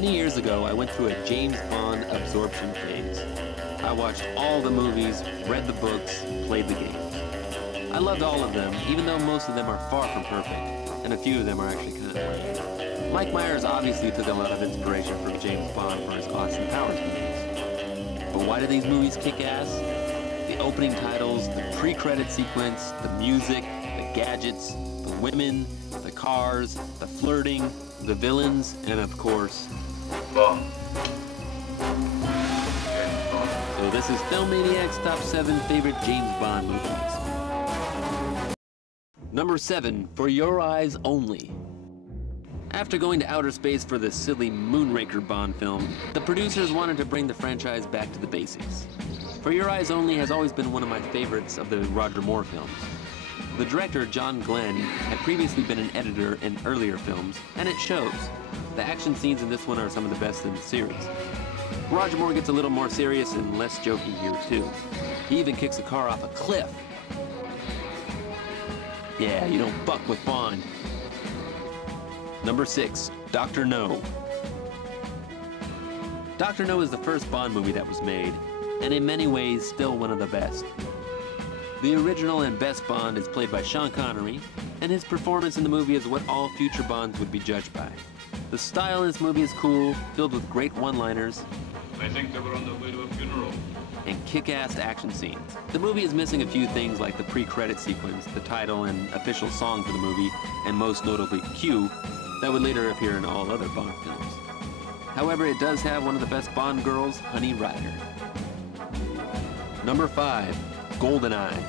Many years ago, I went through a James Bond absorption phase. I watched all the movies, read the books, played the games. I loved all of them, even though most of them are far from perfect, and a few of them are actually kind of lame. Mike Myers obviously took a lot of inspiration from James Bond for his Austin Powers movies. But why do these movies kick ass? The opening titles, the pre-credit sequence, the music, the gadgets, the women, the cars, the flirting, the villains, and of course, Bond. So this is Film Maniac's Top 7 Favorite James Bond Movies. Number 7, For Your Eyes Only. After going to outer space for the silly Moonraker Bond film, the producers wanted to bring the franchise back to the basics. For Your Eyes Only has always been one of my favorites of the Roger Moore films. The director, John Glenn, had previously been an editor in earlier films, and it shows. The action scenes in this one are some of the best in the series. Roger Moore gets a little more serious and less jokey here too. He even kicks a car off a cliff. Yeah, you don't fuck with Bond. Number 6, Dr. No. Dr. No is the first Bond movie that was made, and in many ways still one of the best. The original and best Bond is played by Sean Connery, and his performance in the movie is what all future Bonds would be judged by. The style in this movie is cool, filled with great one-liners. I think they were on their way to a funeral. And kick-ass action scenes. The movie is missing a few things like the pre-credit sequence, the title and official song for the movie, and most notably Q, that would later appear in all other Bond films. However, it does have one of the best Bond girls, Honey Rider. Number 5, GoldenEye.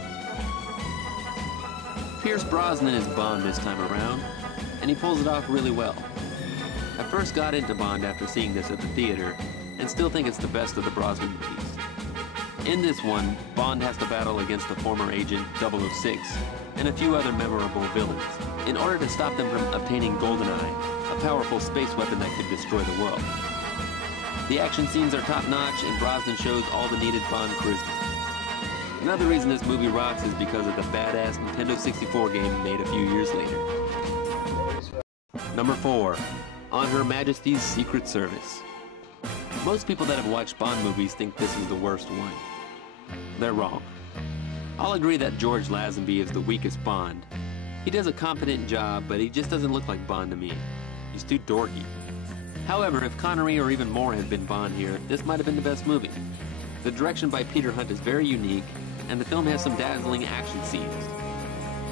Pierce Brosnan is Bond this time around, and he pulls it off really well. I first got into Bond after seeing this at the theater, and still think it's the best of the Brosnan movies. In this one, Bond has to battle against the former agent 006 and a few other memorable villains in order to stop them from obtaining GoldenEye, a powerful space weapon that could destroy the world. The action scenes are top-notch, and Brosnan shows all the needed Bond charisma. Another reason this movie rocks is because of the badass Nintendo 64 game made a few years later. Number 4, On Her Majesty's Secret Service. Most people that have watched Bond movies think this is the worst one. They're wrong. I'll agree that George Lazenby is the weakest Bond. He does a competent job, but he just doesn't look like Bond to me. He's too dorky. However, if Connery or even Moore had been Bond here, this might have been the best movie. The direction by Peter Hunt is very unique, and the film has some dazzling action scenes.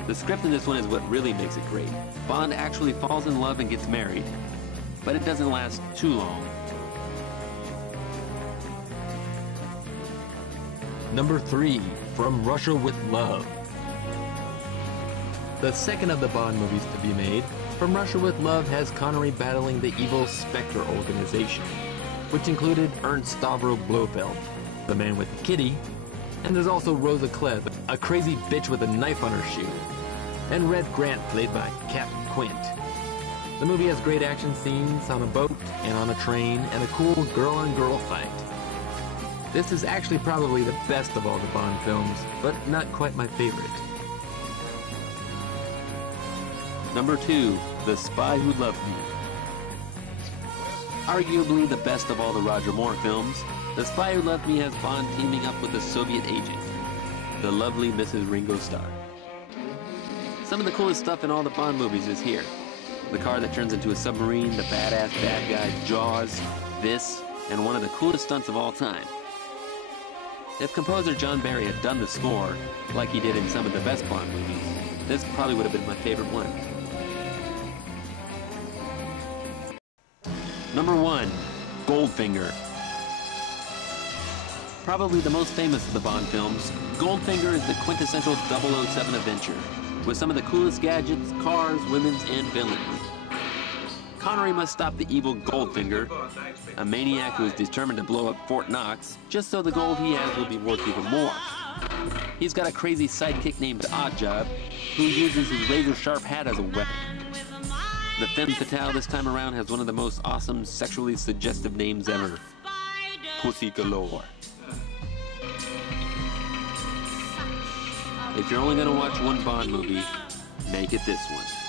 The script in this one is what really makes it great. Bond actually falls in love and gets married, but it doesn't last too long. Number 3, From Russia with Love. The second of the Bond movies to be made, From Russia with Love has Connery battling the evil Spectre organization, which included Ernst Stavro Blofeld, the man with the kitty, and there's also Rosa Klebb, a crazy bitch with a knife on her shoe, and Red Grant, played by Captain Quint. The movie has great action scenes on a boat and on a train, and a cool girl-on-girl fight. This is actually probably the best of all the Bond films, but not quite my favorite. Number 2, The Spy Who Loved Me. Arguably the best of all the Roger Moore films, The Spy Who Loved Me has Bond teaming up with a Soviet agent, the lovely Mrs. Ringo Starr. Some of the coolest stuff in all the Bond movies is here. The car that turns into a submarine, the badass bad guy, Jaws, this, and one of the coolest stunts of all time. If composer John Barry had done the score, like he did in some of the best Bond movies, this probably would have been my favorite one. Number 1, Goldfinger. Probably the most famous of the Bond films, Goldfinger is the quintessential 007 adventure, with some of the coolest gadgets, cars, women, and villains. Connery must stop the evil Goldfinger, a maniac who is determined to blow up Fort Knox, just so the gold he has will be worth even more. He's got a crazy sidekick named Oddjob, who uses his razor-sharp hat as a weapon. The femme fatale this time around has one of the most awesome, sexually suggestive names ever, Pussy Galore. If you're only gonna watch one Bond movie, make it this one.